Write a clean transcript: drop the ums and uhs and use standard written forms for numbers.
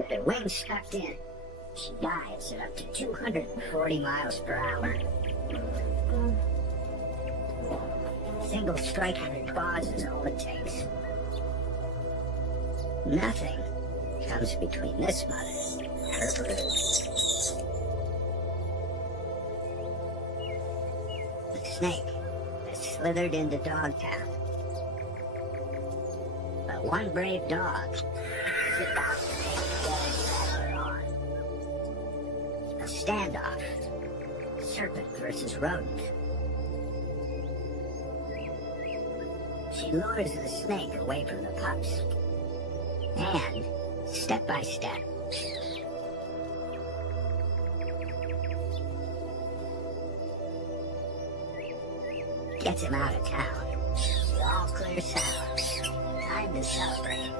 With her wings tucked in, she dives at up to 240 miles per hour. A single strike on her paws is all it takes. Nothing comes between this mother and her brood. The snake has slithered into Dogtown. But one brave dog is about to make dead on. A standoff. Serpent versus rodent. She lures the snake away from the pups. And, step by step, gets him out of town. All clear sounds. Time to celebrate.